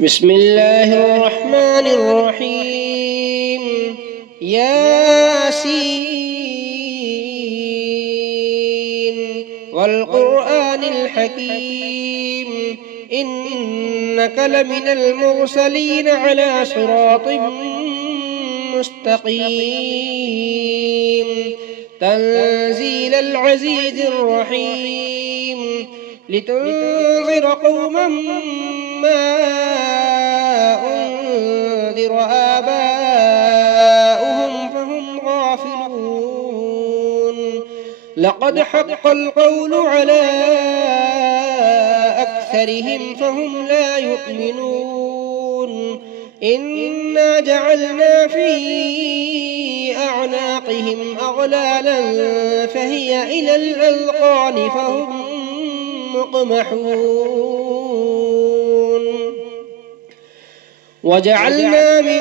بسم الله الرحمن الرحيم. ياسين والقرآن الحكيم إنك لمن المرسلين على صراط مستقيم تنزيل العزيز الرحيم لتنذر قوما ما أنذر آباؤهم فهم غافلون. لقد حق القول على أكثرهم فهم لا يؤمنون. إنا جعلنا في أعناقهم أغلالا فهي إلى الأذقان فهم مقمحون. وجعلنا من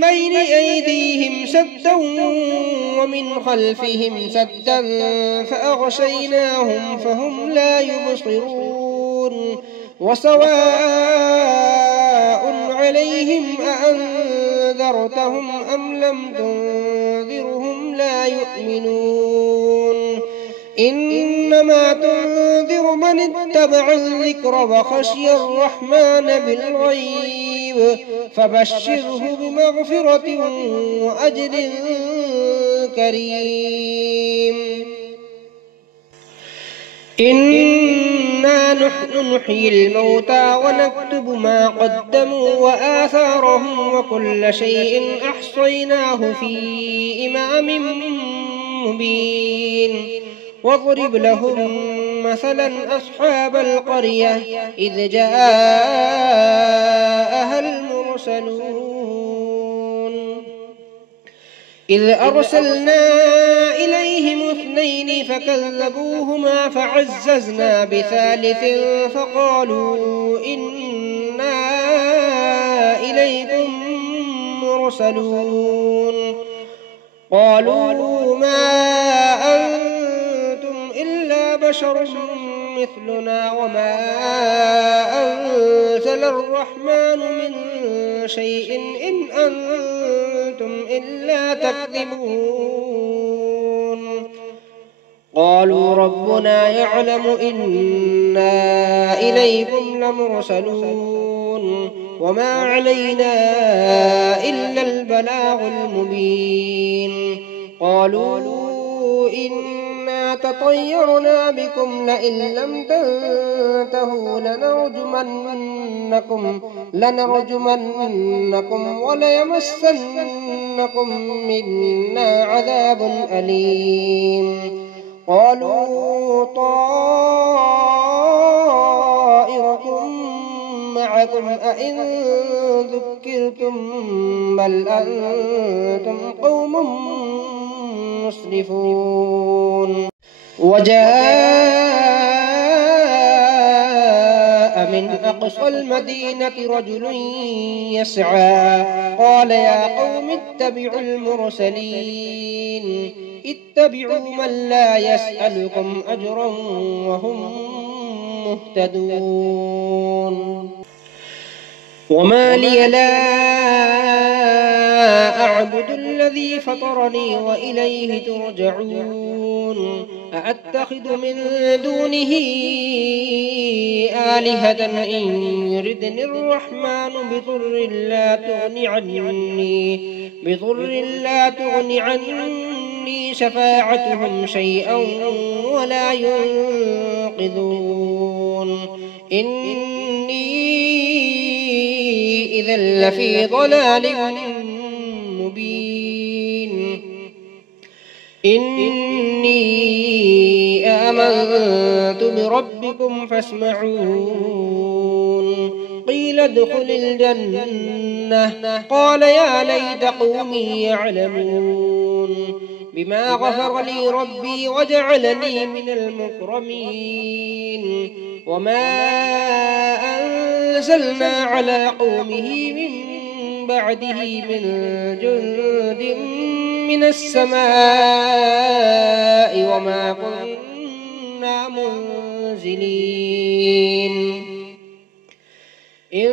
بين أيديهم سدا ومن خلفهم سدا فأغشيناهم فهم لا يبصرون. وسواء عليهم أأنذرتهم أم لم تنذرهم لا يؤمنون. إنما تنذر من اتبع الذكر وخشي الرحمن بالغيب فبشره بمغفرة وأجر كريم. إنا نحن نحيي الموتى ونكتب ما قدموا وآثارهم وكل شيء أحصيناه في إمام مبين. واضرب لهم مثلا أصحاب القرية إذ جاءها المرسلون إذ أرسلنا إليهم اثنين فكذبوهما فعززنا بثالث فقالوا إنا إليكم مرسلون. قالوا ما أنتم إلا بشر مثلنا وما أنزل الرحمن من شيء إن أنتم إلا تكذبون. قالوا ربنا يعلم إنا إليكم لمرسلون وما علينا إلا البلاغ المبين. قالوا إنا تطيرنا بكم لئن لم تنتهوا لنرجمنكم وليمسنكم منا عذاب أليم. قالوا طائركم معكم أئن ذكرتم بل أنتم قوم مسرفون. وجاء من أقصى المدينة رجل يسعى قال يا قوم اتبعوا المرسلين اتبعوا من لا يسألكم أجرا وهم مهتدون. وما لي لا أعبد الذي فطرني وإليه ترجعون. أأتخذ من دونه آلهة إن يردني الرحمن بضر لا تغن عني شفاعتهم شيئا ولا ينقذون. إني إذا لفي ضلال مبين. إني آمنت بربكم فاسمعون. قيل ادخل الجنة قال يا ليت قومي يعلمون بما غفر لي ربي وجعلني من المكرمين. وما أنزلنا على قومه من بعده من جند من السماء وما كنا منزلين. إن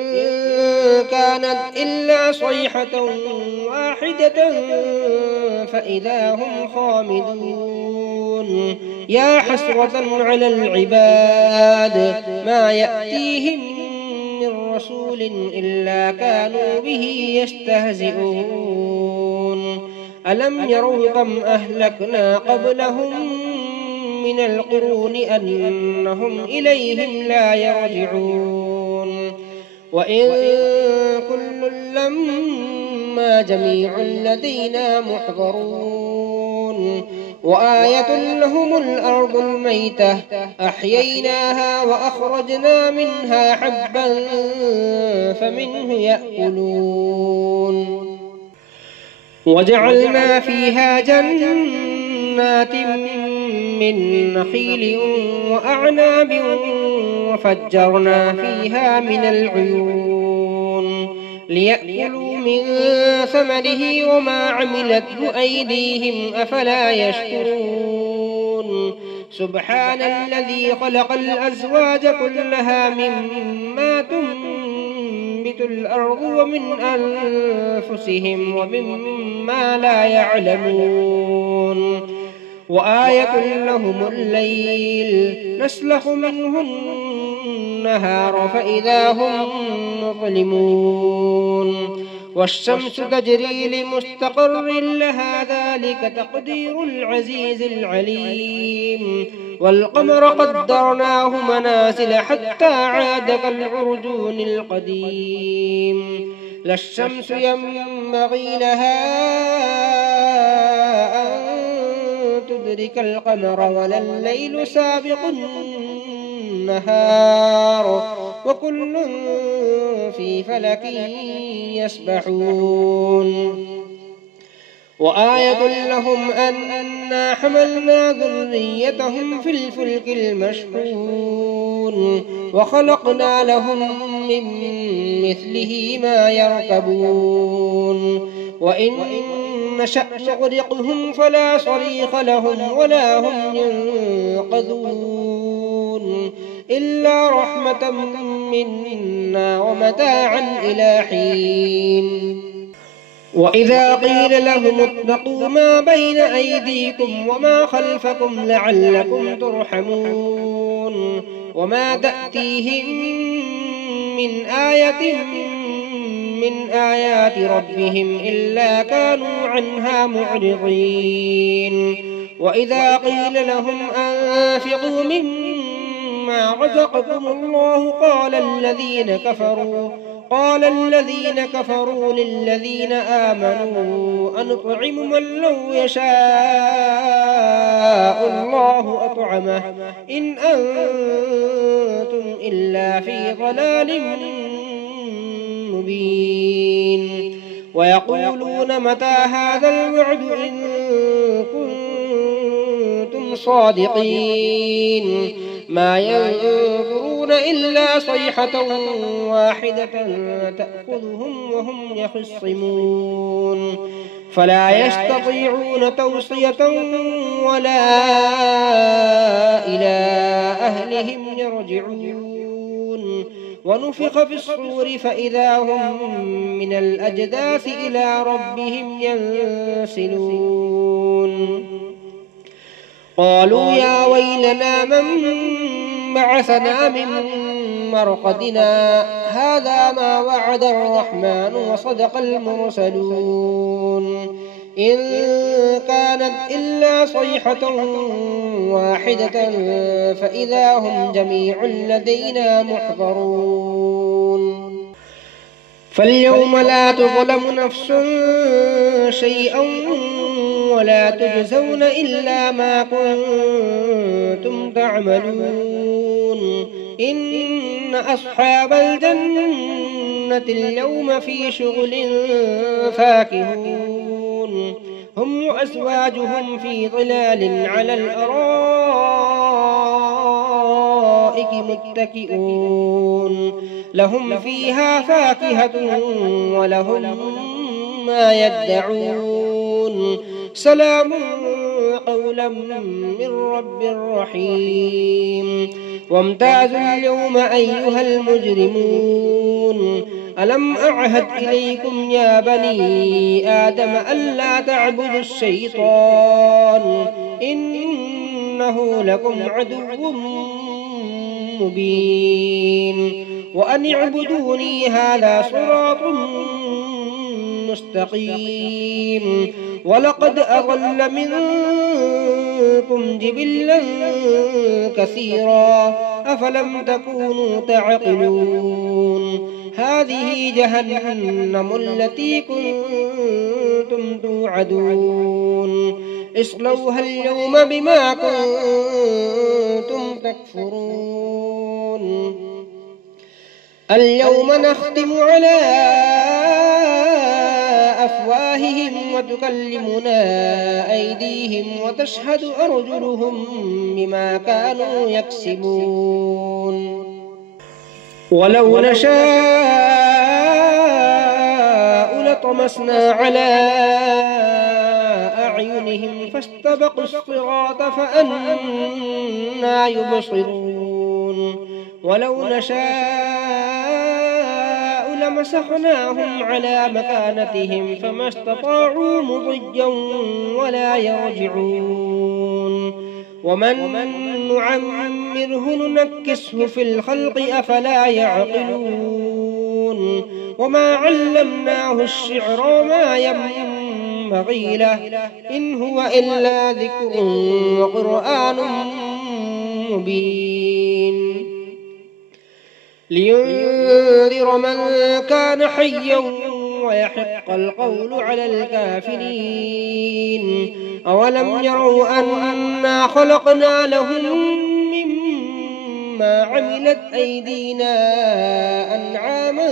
كانت إلا صيحة واحدة فإذا هم خامدون يا حسرة على العباد ما يأتيهم من رسول إلا كانوا به يستهزئون ألم يروا كم أهلكنا قبلهم من القرون أنهم إليهم لا يرجعون وإن كل لما جميع لدينا محضرون وآية لهم الأرض الميتة أحييناها وأخرجنا منها حبا فمنه يأكلون وجعلنا فيها جنات من نخيل وأعناب وفجرنا فيها من العيون ليأكلوا من ثمره وما عملته أيديهم أفلا يشكرون سبحان الذي خلق الأزواج كلها مما تنبت الأرض ومن أنفسهم ومما لا يعلمون وآية لهم الليل نسلخ منه النهار فإذا هم مظلمون والشمس تجري لمستقر لها ذلك تقدير العزيز العليم والقمر قدرناه منازل حتى عاد كالعرجون القديم لا الشمس ينبغي لها أن تدرك القمر ولا الليل سابق النهار وكل في فلك يسبحون وآية لهم أنا حملنا ذريتهم في الفلك المشحون وخلقنا لهم من مثله ما يركبون وإن نشأ نغرقهم فلا صريخ لهم ولا هم ينقذون إلا رحمة منا ومتاعا إلى حين وإذا قيل لهم اتقوا ما بين أيديكم وما خلفكم لعلكم ترحمون وما تأتيهم من آية من آيات ربهم إلا كانوا عنها معرضين وإذا قيل لهم أنفقوا مما رزقكم الله قال الذين كفروا للذين آمنوا أنطعم من لو يشاء الله أطعمه إن أنتم إلا في ضلال مبين ويقولون متى هذا الوعد إن كنتم صادقين ما ينظرون إلا صيحة واحدة تأخذهم وهم يخصمون فلا يستطيعون توصية ولا إلى أهلهم يرجعون ونفخ في الصور فإذا هم من الأجداث إلى ربهم ينسلون قالوا يا ويلنا من بعثنا من مرقدنا هذا ما وعد الرحمن وصدق المرسلون إن كانت إلا صيحة واحدة فإذا هم جميع لدينا محضرون فاليوم لا تظلم نفس شيئا ولا تجزون إلا ما كنتم تعملون إن أصحاب الجنة اليوم في شغل فاكهون هم وأزواجهم في ظلال على الأرائك متكئون لهم فيها فاكهة ولهم ما يدعون سلام قولا من رب رحيم وامتازوا اليوم أيها المجرمون ألم أعهد إليكم يا بني آدم ألا تعبدوا الشيطان إنه لكم عدو مبين وأن اعبدوني هذا صراط مستقيم ولقد أضل منكم جبلا كثيرا أفلم تكونوا تعقلون هذه جهنم التي كنتم توعدون اصلوها اليوم بما كنتم تكفرون اليوم نختم على أفواههم وتكلمنا أيديهم وتشهد أرجلهم بما كانوا يكسبون ولو نشاء لطمسنا على أعينهم فاستبقوا الصراط فأنى يبصرون ولو نشاء لمسخناهم على مكانتهم فما استطاعوا مضيا ولا يرجعون ومن نعمره ننكسه في الخلق أفلا يعقلون وما علمناه الشعر وما ينبغي له إن هو إلا ذكر وقرآن مبين لينذر من كان حيا ويحق القول على الكافرين أولم يروا أنا خلقنا لهم مما عملت أيدينا أنعاما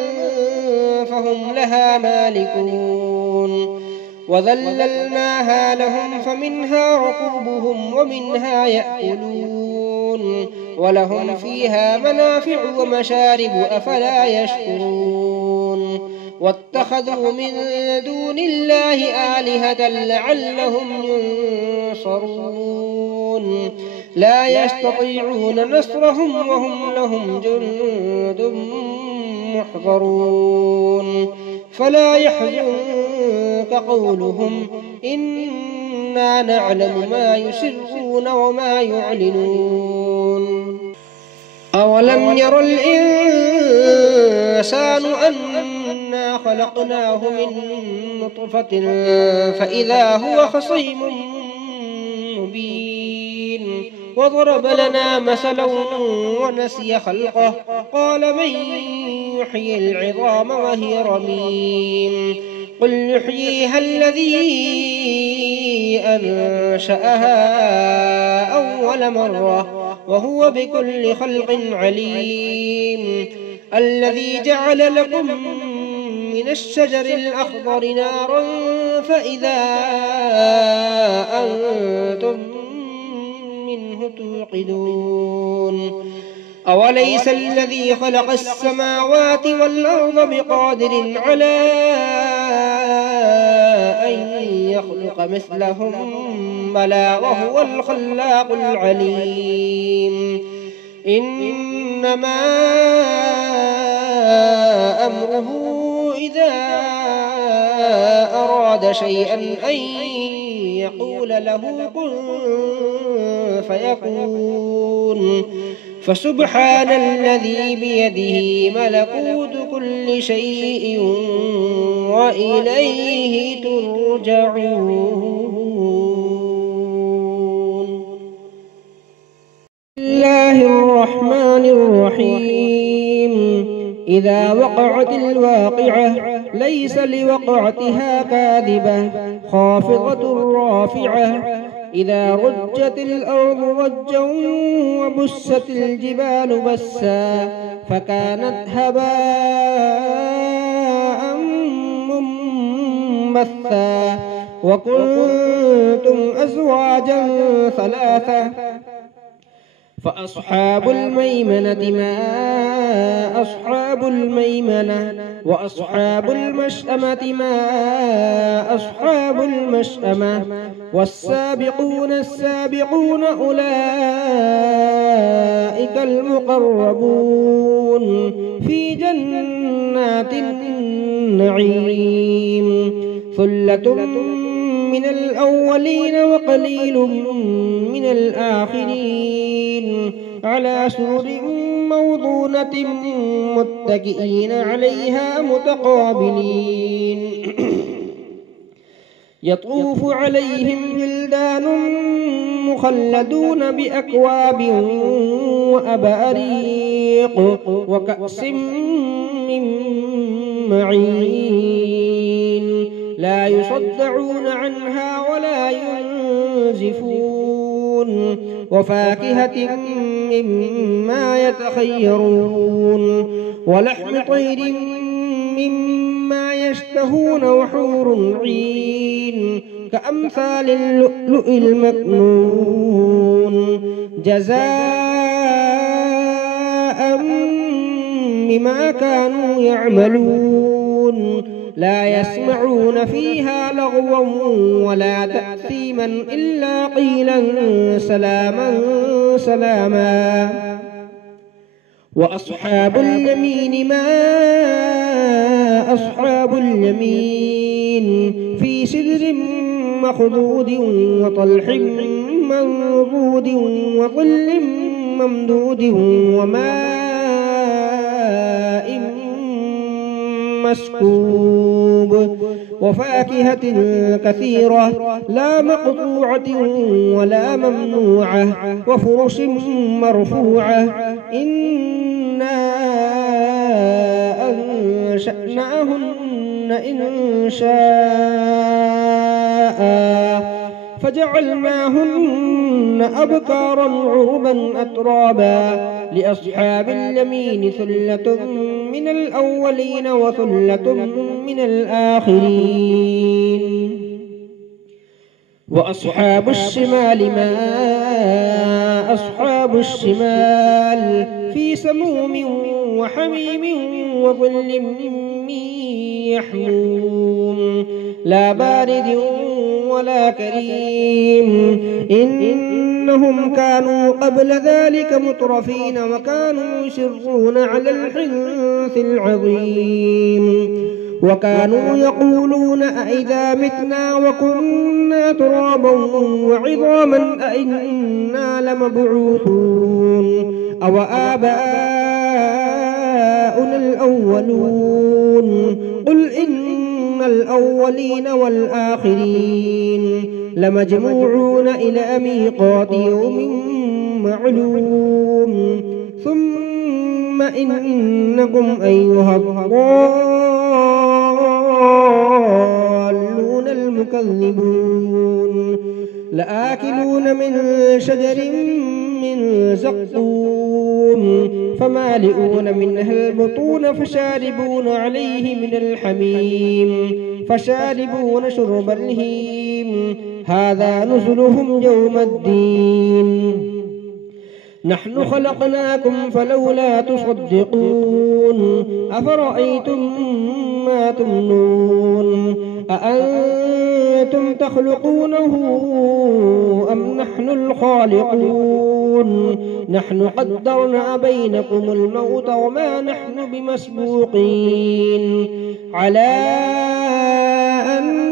فهم لها مالكون وذللناها لهم فمنها ركوبهم ومنها يأكلون ولهم فيها منافع ومشارب أفلا يشكرون واتخذوا من دون الله آلهة لعلهم ينصرون لا يستطيعون نصرهم وهم لهم جند محضرون فلا يحزنك قولهم إنا نعلم ما يسرون وما يعلنون أولم ير الإنسان أنا خلقناه من نطفة فإذا هو خصيم مبين وضرب لنا مثلا ونسي خلقه قال من يحيي العظام وهي رميم قل يحييها الذي أنشأها أول مرة وهو بكل خلق عليم الذي جعل لكم من الشجر الأخضر نارا فإذا أنتم منه توقدون أوليس الذي خلق السماوات والأرض بقادر على أن يخلق مثلهم بلى وهو الخلاق العليم إنما أمره إذا أراد شيئا أن يقول له كن فيكون فسبحان الذي بيده ملكوت كل شيء وإليه ترجعون. بسم الله الرحمن الرحيم. إذا وقعت الواقعة ليس لوقعتها كاذبة خافضة رافعة إذا رجت الأرض رجا وبست الجبال بسا فكانت هباء منبثا وكنتم أزواجا ثلاثة فأصحاب الميمنة ما أصحاب الميمنة وأصحاب المشأمة ما أصحاب المشأمة والسابقون السابقون أولئك المقربون في جنات جنات النعيم ثلة من الأولين وقليل من الآخرين على سرر موضونة متكئين عليها متقابلين يطوف عليهم ولدان مخلدون بأكواب وأباريق وكأس من معين لا يصدعون عنها ولا ينزفون وفاكهة مما يتخيرون ولحم طير مما يشتهون وحور عين كأمثال اللؤلؤ المكنون جزاء بما كانوا يعملون لا يسمعون فيها لغوا ولا تأثيما إلا قيلا سلاما سلاما وأصحاب اليمين ما أصحاب اليمين في سدر مخضود وطلح منضود وظل ممدود وماء مسكوب وفاكهة كثيرة لا مقطوعة ولا ممنوعة وفرش مرفوعة إنا أنشأناهن إنشاء فجعلناهن أبكارا عربا أترابا لأصحاب اليمين ثلة من الأولين وثلة من الآخرين وأصحاب الشمال ما أصحاب الشمال في سموم وحميم وظل من يحموم لا بارد ولا كريم إنهم كانوا قبل ذلك مترفين وكانوا يصرون على الحنث العظيم وكانوا يقولون أئذا متنا وكنا ترابا وعظاما أئنا لمبعوثون أو آباؤنا الأولون قل إن الأولين والآخرين لمجموعون إلى ميقات يوم معلوم ثم إنكم أيها الضالون المكذبون لآكلون من شجر من زقوم فمالئون منها البطون فشاربون عليه من الحميم فشاربون شرب الهيم هذا نزلهم يوم الدين نحن خلقناكم فلولا تصدقون أفرأيتم ما تمنون أأنتم تخلقونه أم نحن الخالقون نحن قدرنا بينكم الموت وما نحن بمسبوقين على أن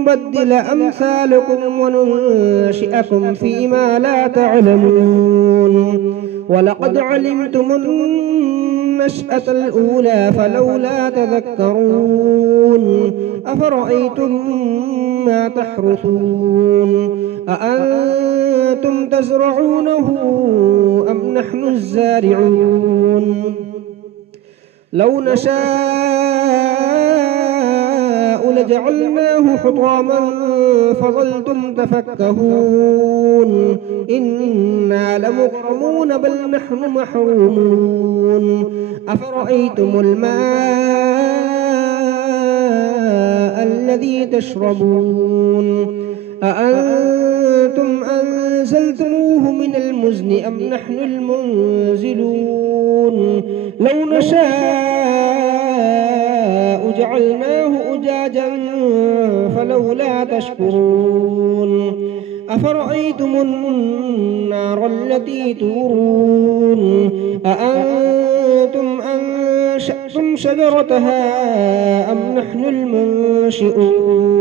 نبدل أمثالكم وننشئكم فيما لا تعلمون ولقد علمتم النشأة الأولى فلولا تذكرون أفرأيتم ما تحرثون أأنتم تزرعونه أم نحن الزارعون لو نشاء لجعلناه حطاما فظلتم تفكهون إنا لمغرمون بل نحن محرومون أفرأيتم الماء الذي تشربون أأنتم أنزلتموه من المزن أم نحن المنزلون لو نشاء جعلناه أجاجا فلولا تشكرون أفرأيتم النار التي تورون أأنتم أنشأتم شجرتها أم نحن المنشئون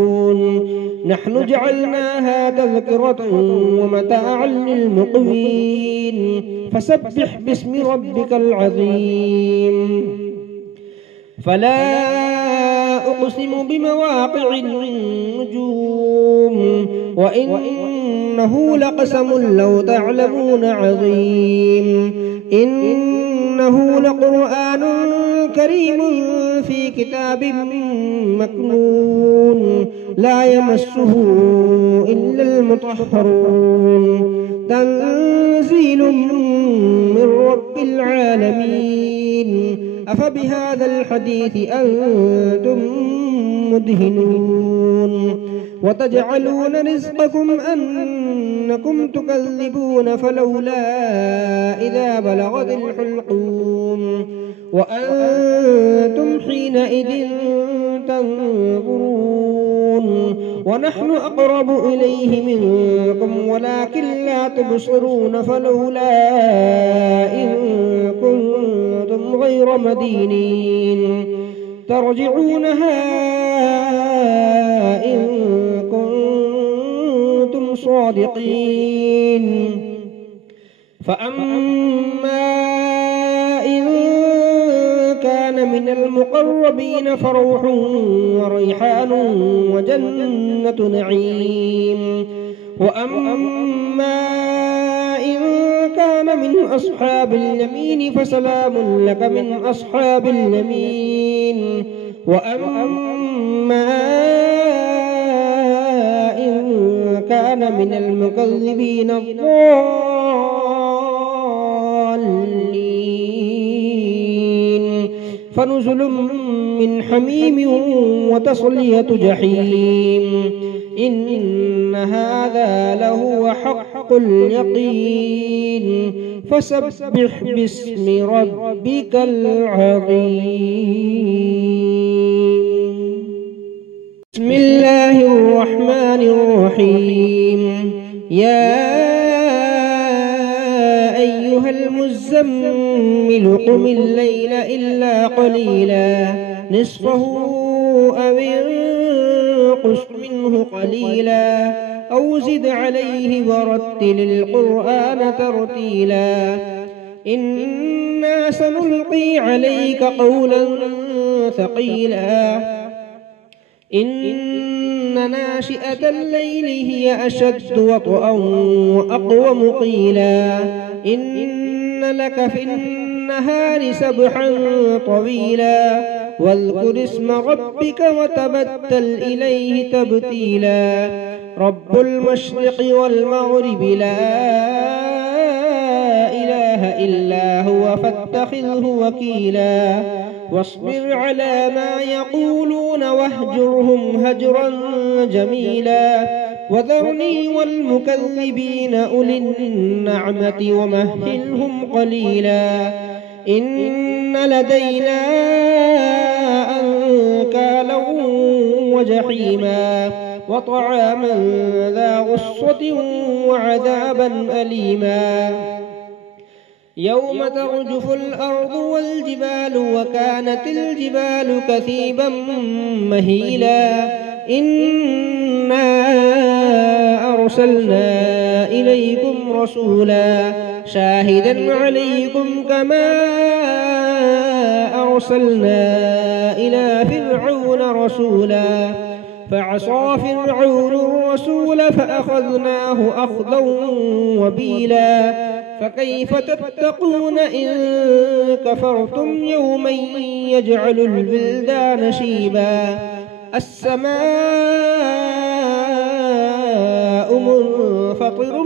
نحن جعلناها تذكرة ومتاعا للمقوين فسبح باسم ربك العظيم فلا أقسم بمواقع النجوم وإنه لقسم لو تعلمون عظيم إنه لقرآن كريم في كتاب مكنون لا يمسه إلا المطهرون تنزيل من رب العالمين أفبهذا الحديث أنتم مدهنون وتجعلون رزقكم أنكم تكذبون فلولا إذا بلغت الحلقوم وأنتم حينئذ تنظرون ونحن أقرب إليه منكم ولكن لا تبصرون فلولا إن كنتم غير مدينين ترجعونها إن كنتم صادقين فأما إن كان من المقربين فروح وريحان وجنة نعيم وأما إن كان من أصحاب اليمين فسلام لك من أصحاب اليمين وأما إن كان من المكذبين الضالين فنزل من حميم وتصلية جحيم إن هذا لهو حق اليقين فسبح باسم ربك العظيم بسم الله الرحمن الرحيم يا أيها المزمل قم الليل إلا قليلا نصفه أو انقص منه قليلا أو زد عليه ورتل القرآن ترتيلا إنا سنلقي عليك قولا ثقيلا إن ناشئة الليل هي أشد وطئا وأقوم قيلا إن لك في النهار سبحا طويلا واذكر اسم ربك وتبتل إليه تبتيلا رب المشرق والمغرب لا إله إلا هو فاتخذه وكيلا واصبر على ما يقولون واهجرهم هجرا جميلا وذرني والمكذبين أولي النعمة ومهلهم قليلا إن لدينا أنكالا وجحيما وطعاما ذا غصة وعذابا أليما يوم ترجف الأرض والجبال وكانت الجبال كثيبا مهيلا إنا أرسلنا إليكم رسولا شاهدا عليكم كما أرسلنا إلى فرعون رسولا فعصى فرعون الرسول فأخذناه أخذا وبيلا فكيف تتقون إن كفرتم يوما يجعل البلدان شيبا السماء منفطر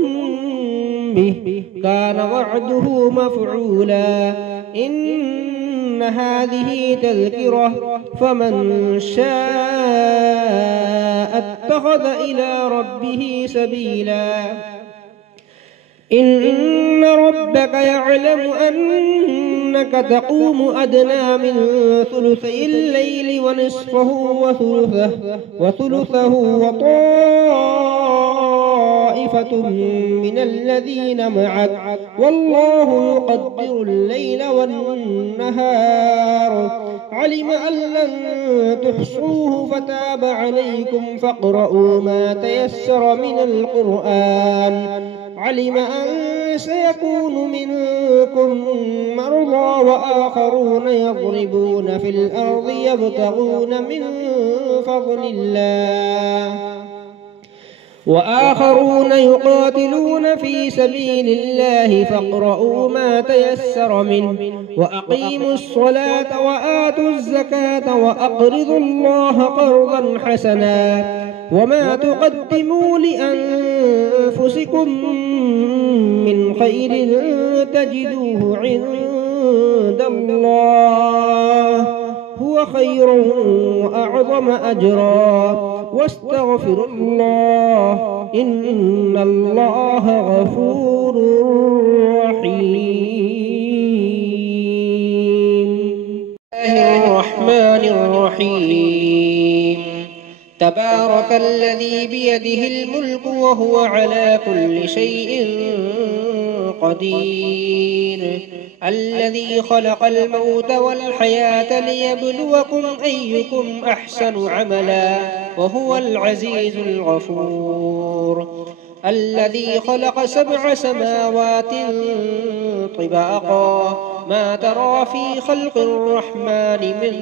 به كان وعده مفعولا إن هذه تذكرة فمن شاء اتخذ إلى ربه سبيلا إن ربك يعلم أنك تقوم أدنى من ثلثي الليل ونصفه وثلثه وطائفة طائفة من الذين معك والله يقدر الليل والنهار علم أن لن تحصوه فتاب عليكم فاقرؤوا ما تيسر من القرآن علم أن سيكون منكم مرضى وآخرون يضربون في الأرض يبتغون من فضل الله وآخرون يقاتلون في سبيل الله فاقرؤوا ما تيسر منه وأقيموا الصلاة وآتوا الزكاة وأقرضوا الله قرضا حسنا وما تقدموا لأنفسكم من خير تجدوه عند الله هو خير وأعظم أجرا واستغفروا الله إن الله غفور رحيم. الله الرحمن الرحيم. تبارك الذي بيده الملك وهو على كل شيء قدير الذي خلق الموت والحياة ليبلوكم أيكم أحسن عملا وهو العزيز الغفور الذي خلق 7 سماوات طباقا ما ترى في خلق الرحمن من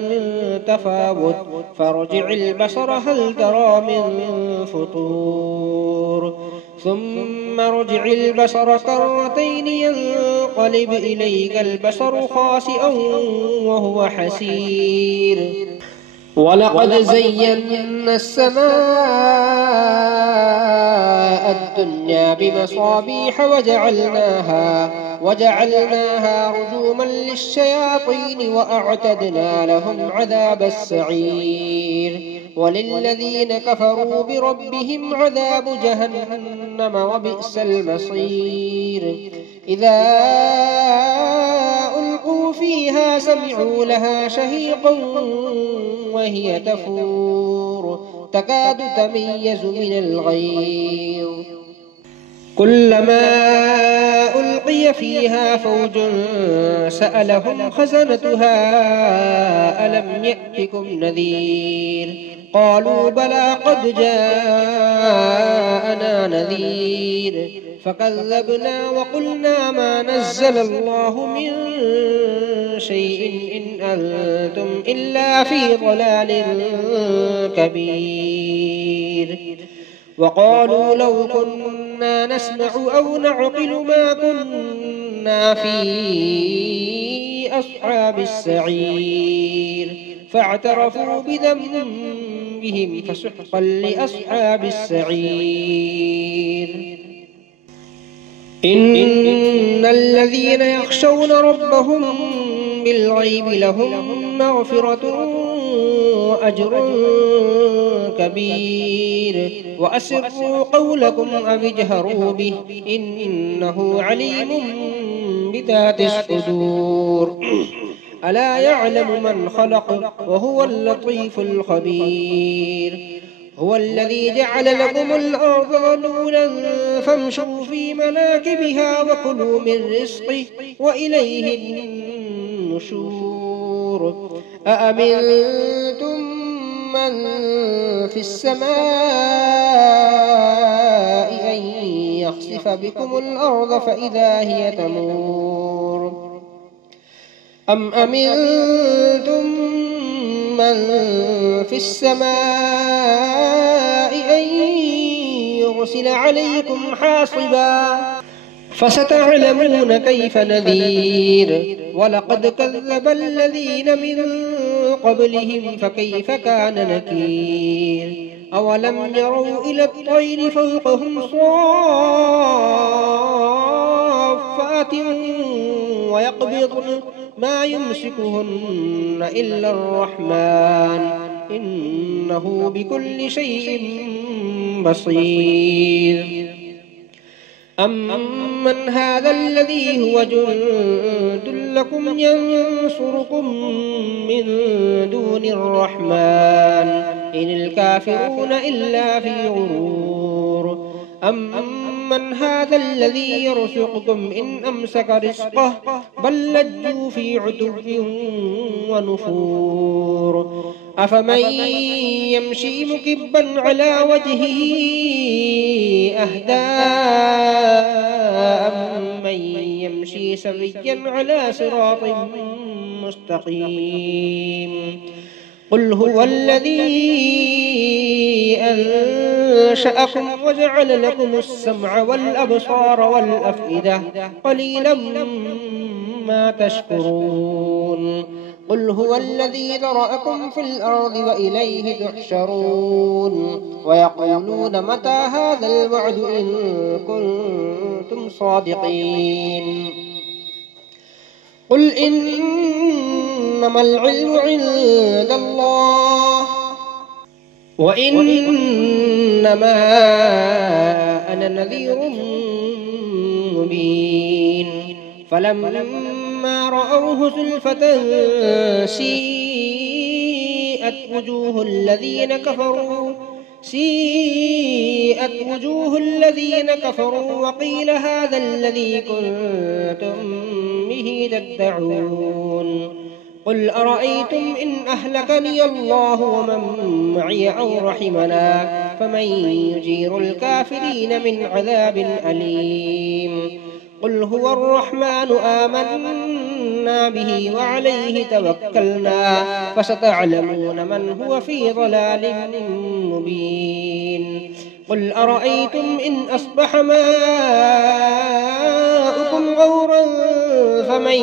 تفاوت فارجع البصر هل ترى من فطور ثم ارجع البصر كرتين ينقلب إليك البصر خاسئا وهو حسير ولقد زينا السماء الدنيا بمصابيح وجعلناها رجوما للشياطين وأعتدنا لهم عذاب السعير وللذين كفروا بربهم عذاب جهنم وبئس المصير إذا ألقوا فيها سمعوا لها شهيقا وهي تفور تكاد تميز من الغيظ كلما ألقي فيها فوج سألهم خزنتها ألم يأتكم نذير قالوا بلى قد جاءنا نذير فكذبنا وقلنا ما نزل الله من شيء إن أنتم إلا في ضلال كبير وقالوا لو كنا نسمع أو نعقل ما كنا في أصحاب السعير فاعترفوا بذنبهم فسحقا لأصحاب السعير إن الذين يخشون ربهم بالغيب لهم مغفرة وأجر كبير وأسروا قولكم أو اجهروا به إنه عليم بذات الصدور ألا يعلم من خلق وهو اللطيف الخبير هو الذي جعل لكم الأرض ذلولا فامشوا في مناكبها وكلوا من رزقه وإليه النشور أأمنتم من في السماء أن يخسف بكم الأرض فإذا هي تمور أم أمنتم من في السماء أن يرسل عليكم حاصبا فستعلمون كيف نذير ولقد كذب الذين من قبلهم فكيف كان نكير أولم يروا إلى الطير فوقهم صافات ويقبضن ما يمسكهن إلا الرحمن إنه بكل شيء بصير أمن هذا الذي هو جند لكم ينصركم من دون الرحمن إن الكافرون إلا في غرور أمن هذا الذي يرزقكم إن أمسك رزقه بل لجوا في عتو ونفور أفمن يمشي مكبا على وجهه أهدى أمن يمشي سويا على صراط مستقيم قل هو الذي أنشأكم وجعل لكم السمع والأبصار والأفئدة قليلا ما تشكرون قل هو الذي ذرأكم في الأرض وإليه تحشرون ويقولون متى هذا الوعد إن كنتم صادقين قل إنما العلم عند الله وإنما أنا نذير مبين فلما رأوه زلفة سيئت وجوه الذين كفروا وقيل هذا الذي كنتم به تدعون قل أرأيتم إن أهلكني الله ومن معي أو رحمنا فمن يجير الكافرين من عذاب أليم قل هو الرحمن آمنا به وعليه توكلنا فستعلمون من هو في ضلال مبين قل أرأيتم إن أصبح ماؤكم غورا فمن